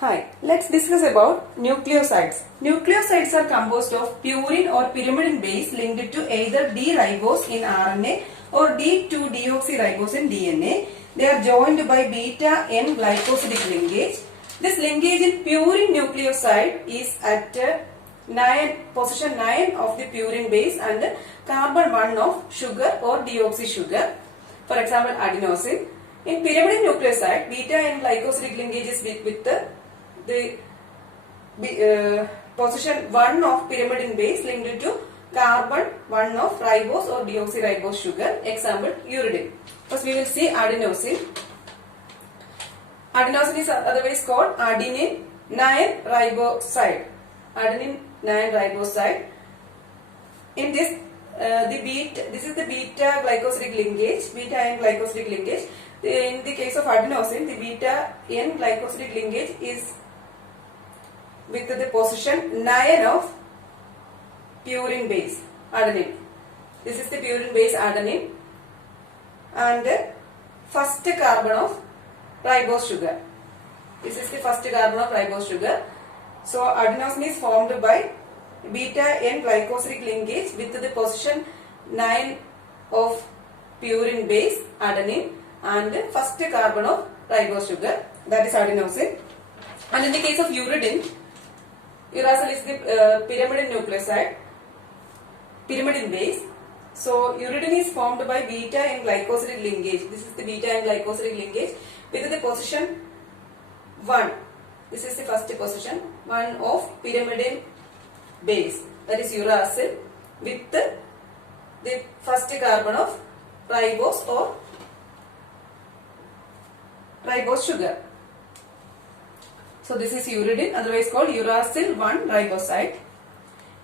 Hi, let's discuss about nucleosides. Nucleosides are composed of purine or pyrimidine base linked to either D-ribose in RNA or D2-deoxyribose in DNA. They are joined by beta-N glycosidic linkage. This linkage in purine nucleoside is at position 9 of the purine base and carbon 1 of sugar or deoxy sugar. For example, adenosine. In pyrimidine nucleoside, beta-N glycosidic linkage is with the position 1 of pyrimidine base linked to carbon 1 of ribose or deoxyribose sugar. Example, uridine. First we will see adenosine. Adenosine is otherwise called adenine 9 riboside. Adenine 9 riboside. In this this is the beta glycosidic linkage, beta-N glycosidic linkage. In the case of adenosine, the beta-N glycosidic linkage is with the position 9 of purine base, adenine. This is the purine base adenine and first carbon of ribose sugar. This is the first carbon of ribose sugar. So adenosine is formed by beta-N glycosidic linkage with the position 9 of purine base adenine and first carbon of ribose sugar, that is adenosine. And in the case of uridine, uracil is the pyrimidine nucleoside, pyrimidine base. So uridine is formed by beta-N glycosidic linkage. This is the beta-N glycosidic linkage with the position 1. This is the first position 1 of pyrimidine base, that is uracil, with the first carbon of ribose or ribose sugar. So this is uridine, otherwise called uracil 1 riboside.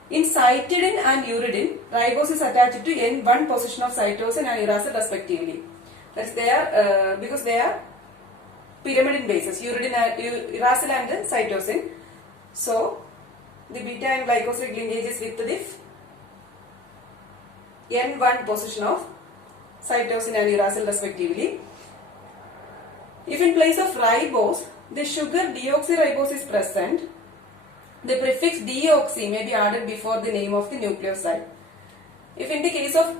In cytidine and uridine, ribose is attached to N1 position of cytosine and uracil respectively. That is they are because they are pyrimidine bases, uracil and cytosine. So the beta-N glycosidic linkage is with the N1 position of cytosine and uracil respectively. If in place of ribose, the sugar deoxyribose is present, the prefix deoxy may be added before the name of the nucleoside. If in the case of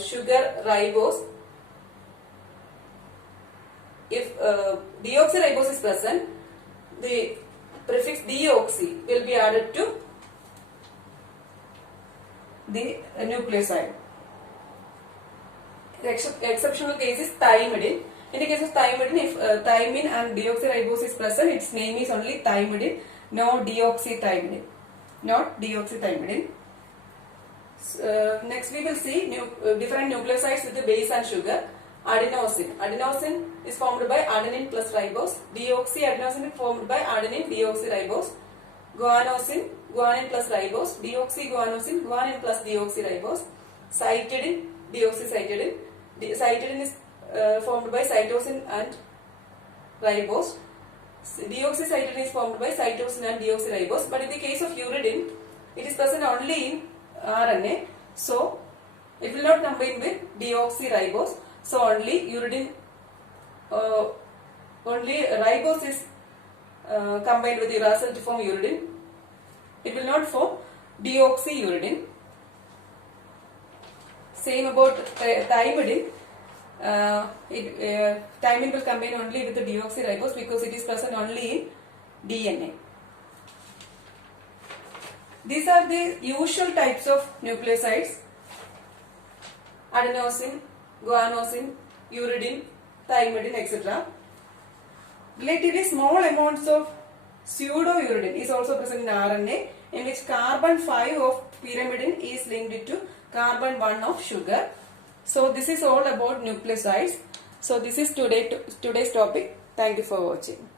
sugar ribose, if deoxyribose is present, the prefix deoxy will be added to the nucleoside. The exceptional case is thymidine. In the case of thymidine, if thymine and deoxyribose is present, its name is only thymidine, no deoxythymidine. Not deoxythymidine. Next we will see different nucleosides with the base and sugar. Adenosine. Adenosine is formed by adenine plus ribose. Deoxyadenosine is formed by adenine deoxyribose. Guanosine, guanine plus ribose. Deoxyguanosine, guanine plus deoxyribose. Cytidine, deoxycytidine. Cytidine is formed by cytosine and ribose. Deoxycytidine is formed by cytosine and deoxyribose. But in the case of uridine, it is present only in RNA. So it will not combine with deoxyribose. So only uridine, only ribose is combined with uracil to form uridine. It will not form deoxyuridine. Same about thymidine. Thymine will combine only with the deoxyribose because it is present only in DNA. These are the usual types of nucleosides: adenosine, guanosine, uridine, thymidine, etc. Relatively small amounts of pseudouridine is also present in RNA, in which carbon 5 of pyrimidine is linked to carbon 1 of sugar. So this is all about nucleosides. So this is today's topic. Thank you for watching.